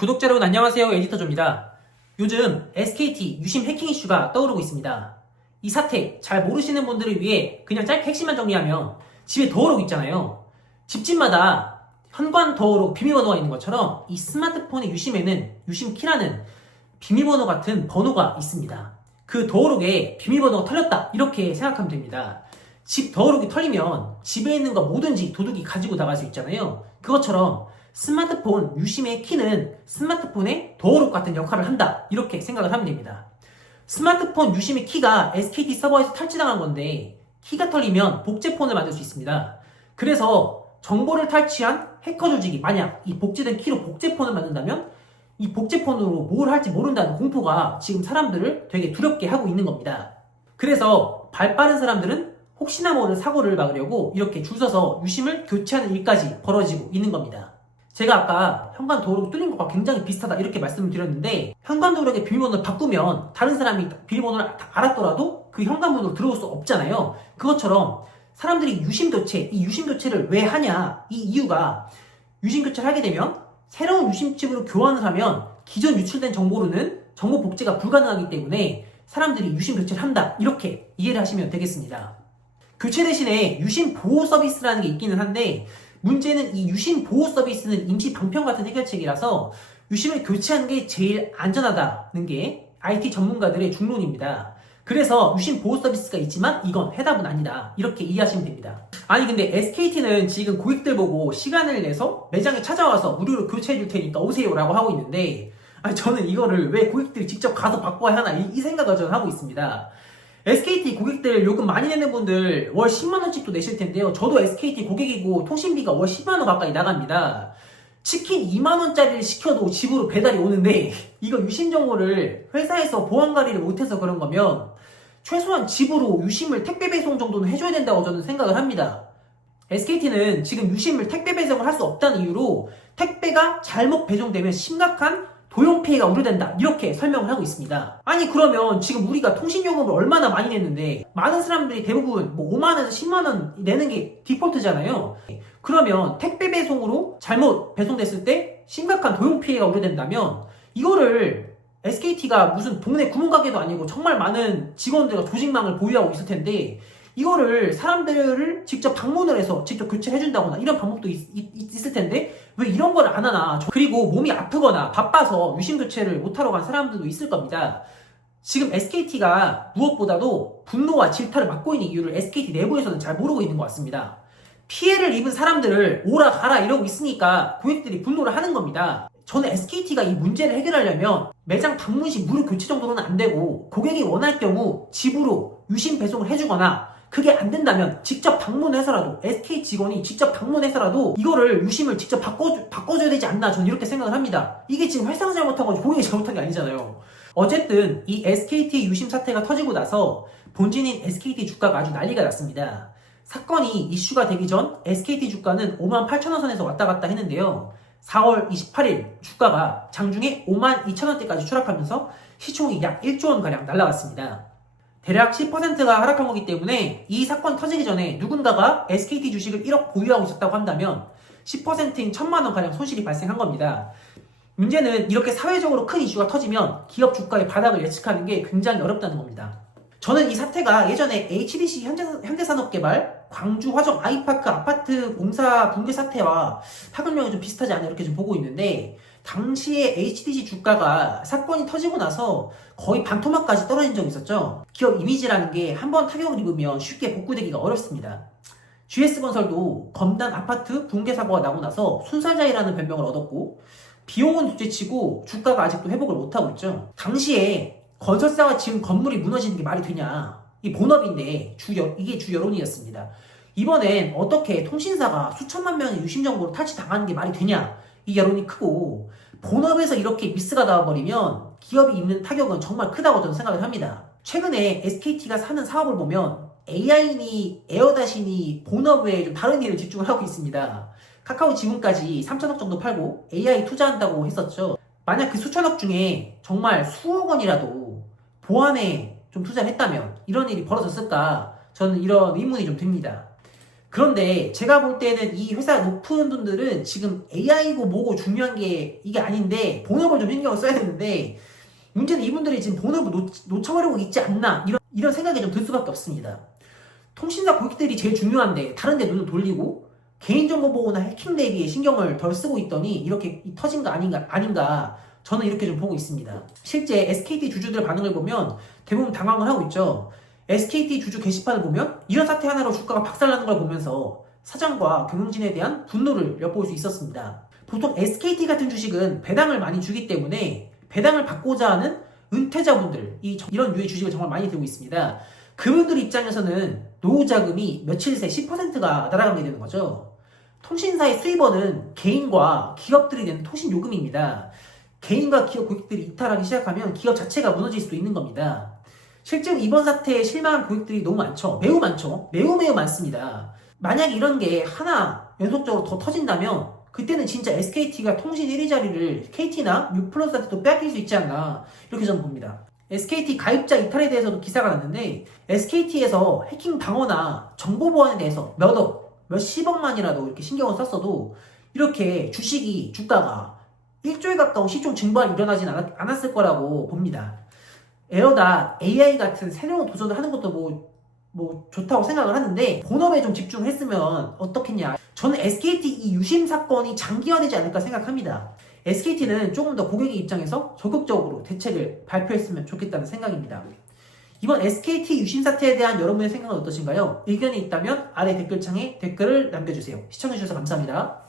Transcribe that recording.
구독자 여러분 안녕하세요. 에디터조입니다. 요즘 SKT 유심 해킹 이슈가 떠오르고 있습니다. 이 사태 잘 모르시는 분들을 위해 그냥 짧게 핵심만 정리하면 집에 더어록 있잖아요. 집집마다 현관 더어록 비밀번호가 있는 것처럼 이 스마트폰의 유심에는 유심키라는 비밀번호 같은 번호가 있습니다. 그 더어록에 비밀번호가 털렸다 이렇게 생각하면 됩니다. 집 더어록이 털리면 집에 있는 거 뭐든지 도둑이 가지고 나갈 수 있잖아요. 그것처럼 스마트폰 유심의 키는 스마트폰의 더어록 같은 역할을 한다 이렇게 생각을 하면 됩니다. 스마트폰 유심의 키가 SKT 서버에서 탈취당한 건데 키가 털리면 복제폰을 만들 수 있습니다. 그래서 정보를 탈취한 해커 조직이 만약 이 복제된 키로 복제폰을 만든다면 이 복제폰으로 뭘 할지 모른다는 공포가 지금 사람들을 되게 두렵게 하고 있는 겁니다. 그래서 발 빠른 사람들은 혹시나 모를 사고를 막으려고 이렇게 줄 서서 유심을 교체하는 일까지 벌어지고 있는 겁니다. 제가 아까 현관 도어록이 뚫린 것과 굉장히 비슷하다 이렇게 말씀을 드렸는데 현관 도어록의 비밀번호를 바꾸면 다른 사람이 비밀번호를 알았더라도 그 현관문으로 들어올 수 없잖아요. 그것처럼 사람들이 유심 교체, 이 유심 교체를 왜 하냐? 이 이유가 유심 교체를 하게 되면 새로운 유심칩으로 교환을 하면 기존 유출된 정보로는 정보 복제가 불가능하기 때문에 사람들이 유심 교체를 한다 이렇게 이해를 하시면 되겠습니다. 교체 대신에 유심 보호 서비스라는 게 있기는 한데 문제는 이 유심 보호 서비스는 임시 방편 같은 해결책이라서 유심을 교체하는 게 제일 안전하다는 게 IT 전문가들의 중론입니다. 그래서 유심 보호 서비스가 있지만 이건 해답은 아니다. 이렇게 이해하시면 됩니다. 아니 근데 SKT는 지금 고객들 보고 시간을 내서 매장에 찾아와서 무료로 교체해 줄 테니까 오세요 라고 하고 있는데 아니 저는 이거를 왜 고객들이 직접 가서 바꿔야 하나 이 생각을 저는 하고 있습니다. SKT 고객들 요금 많이 내는 분들 월 10만원씩도 내실 텐데요. 저도 SKT 고객이고 통신비가 월 10만원 가까이 나갑니다. 치킨 2만원짜리를 시켜도 집으로 배달이 오는데 이거 유심 정보를 회사에서 보안 관리를 못해서 그런 거면 최소한 집으로 유심을 택배 배송 정도는 해줘야 된다고 저는 생각을 합니다. SKT는 지금 유심을 택배 배송을 할 수 없다는 이유로 택배가 잘못 배송되면 심각한 도용 피해가 우려된다 이렇게 설명을 하고 있습니다. 아니 그러면 지금 우리가 통신요금을 얼마나 많이 냈는데 많은 사람들이 대부분 뭐 5만원에서 10만원 내는 게 디폴트잖아요. 그러면 택배 배송으로 잘못 배송됐을 때 심각한 도용 피해가 우려된다면 이거를 SKT가 무슨 동네 구멍가게도 아니고 정말 많은 직원들과 조직망을 보유하고 있을 텐데 이거를 사람들을 직접 방문을 해서 직접 교체를 해준다거나 이런 방법도 있을 텐데 왜 이런 걸 안 하나. 그리고 몸이 아프거나 바빠서 유심 교체를 못하러 간 사람들도 있을 겁니다. 지금 SKT가 무엇보다도 분노와 질타를 막고 있는 이유를 SKT 내부에서는 잘 모르고 있는 것 같습니다. 피해를 입은 사람들을 오라 가라 이러고 있으니까 고객들이 분노를 하는 겁니다. 저는 SKT가 이 문제를 해결하려면 매장 방문 시 무료 교체 정도는 안 되고 고객이 원할 경우 집으로 유심 배송을 해주거나 그게 안 된다면 직접 방문해서라도 SK 직원이 직접 방문해서라도 이거를 유심을 직접 바꿔줘야 되지 않나 저는 이렇게 생각을 합니다. 이게 지금 회사가 잘못한 거지 고객이 잘못한 게 아니잖아요. 어쨌든 이 SKT 유심 사태가 터지고 나서 본진인 SKT 주가가 아주 난리가 났습니다. 사건이 이슈가 되기 전 SKT 주가는 58,000원 선에서 왔다 갔다 했는데요. 4월 28일 주가가 장중에 52,000원대까지 추락하면서 시총이 약 1조 원가량 날아갔습니다. 대략 10%가 하락한 거기 때문에 이 사건이 터지기 전에 누군가가 SKT 주식을 1억 보유하고 있었다고 한다면 10%인 1,000만원가량 손실이 발생한 겁니다. 문제는 이렇게 사회적으로 큰 이슈가 터지면 기업 주가의 바닥을 예측하는 게 굉장히 어렵다는 겁니다. 저는 이 사태가 예전에 HDC 현대산업개발 광주 화정 아이파크 아파트 공사 붕괴 사태와 파급력이 좀 비슷하지 않나 이렇게 좀 보고 있는데 당시에 HDC 주가가 사건이 터지고 나서 거의 반토막까지 떨어진 적이 있었죠. 기업 이미지라는 게 한번 타격을 입으면 쉽게 복구되기가 어렵습니다. GS건설도 검단 아파트 붕괴 사고가 나고 나서 순살자이라는 별명을 얻었고 비용은 둘째치고 주가가 아직도 회복을 못하고 있죠. 당시에 건설사가 지은 건물이 무너지는 게 말이 되냐. 이 본업인데 이게 주 여론이었습니다. 이번엔 어떻게 통신사가 수천만 명의 유심 정보를 탈취당하는 게 말이 되냐. 이 여론이 크고 본업에서 이렇게 미스가 나와버리면 기업이 입는 타격은 정말 크다고 저는 생각을 합니다. 최근에 SKT가 사는 사업을 보면 AI니 에어닷이니 본업 외에 좀 다른 일을 집중을 하고 있습니다. 카카오 지분까지 3천억 정도 팔고 AI 투자한다고 했었죠. 만약 그 수천억 중에 정말 수억 원이라도 보안에 좀 투자를 했다면 이런 일이 벌어졌을까 저는 이런 의문이 좀 듭니다. 그런데 제가 볼 때는 이 회사 높은 분들은 지금 AI고 뭐고 중요한 게 이게 아닌데 본업을 좀 신경을 써야 되는데 문제는 이분들이 지금 본업을 놓쳐버리고 있지 않나 이런 생각이 좀 들 수밖에 없습니다. 통신사 고객들이 제일 중요한데 다른 데 눈을 돌리고 개인정보 보호나 해킹 대비에 신경을 덜 쓰고 있더니 이렇게 터진 거 아닌가 저는 이렇게 좀 보고 있습니다. 실제 SKT 주주들 반응을 보면 대부분 당황을 하고 있죠. SKT 주주 게시판을 보면 이런 사태 하나로 주가가 박살나는 걸 보면서 사장과 경영진에 대한 분노를 엿볼 수 있었습니다. 보통 SKT 같은 주식은 배당을 많이 주기 때문에 배당을 받고자 하는 은퇴자분들 이런 유의 주식을 정말 많이 들고 있습니다. 그분들 입장에서는 노후 자금이 며칠 새 10%가 날아가게 되는 거죠. 통신사의 수입원은 개인과 기업들이 내는 통신 요금입니다. 개인과 기업 고객들이 이탈하기 시작하면 기업 자체가 무너질 수도 있는 겁니다. 실제로 이번 사태에 실망한 고객들이 너무 많죠. 매우 많죠. 매우 많습니다. 만약에 이런 게 하나 연속적으로 더 터진다면 그때는 진짜 SKT가 통신 1위 자리를 KT나 U+한테도 빼앗길 수 있지 않나 이렇게 저는 봅니다. SKT 가입자 이탈에 대해서도 기사가 났는데 SKT에서 해킹 방어나 정보 보안에 대해서 몇십억만이라도 이렇게 신경을 썼어도 이렇게 주가가 1조에 가까운 시총 증발이 일어나진 않았을 거라고 봅니다. 에어다 AI 같은 새로운 도전을 하는 것도 뭐 좋다고 생각을 하는데 본업에 좀 집중했으면 어떻겠냐. 저는 SKT 이 유심 사건이 장기화되지 않을까 생각합니다. SKT는 조금 더 고객의 입장에서 적극적으로 대책을 발표했으면 좋겠다는 생각입니다. 이번 SKT 유심 사태에 대한 여러분의 생각은 어떠신가요? 의견이 있다면 아래 댓글창에 댓글을 남겨주세요. 시청해주셔서 감사합니다.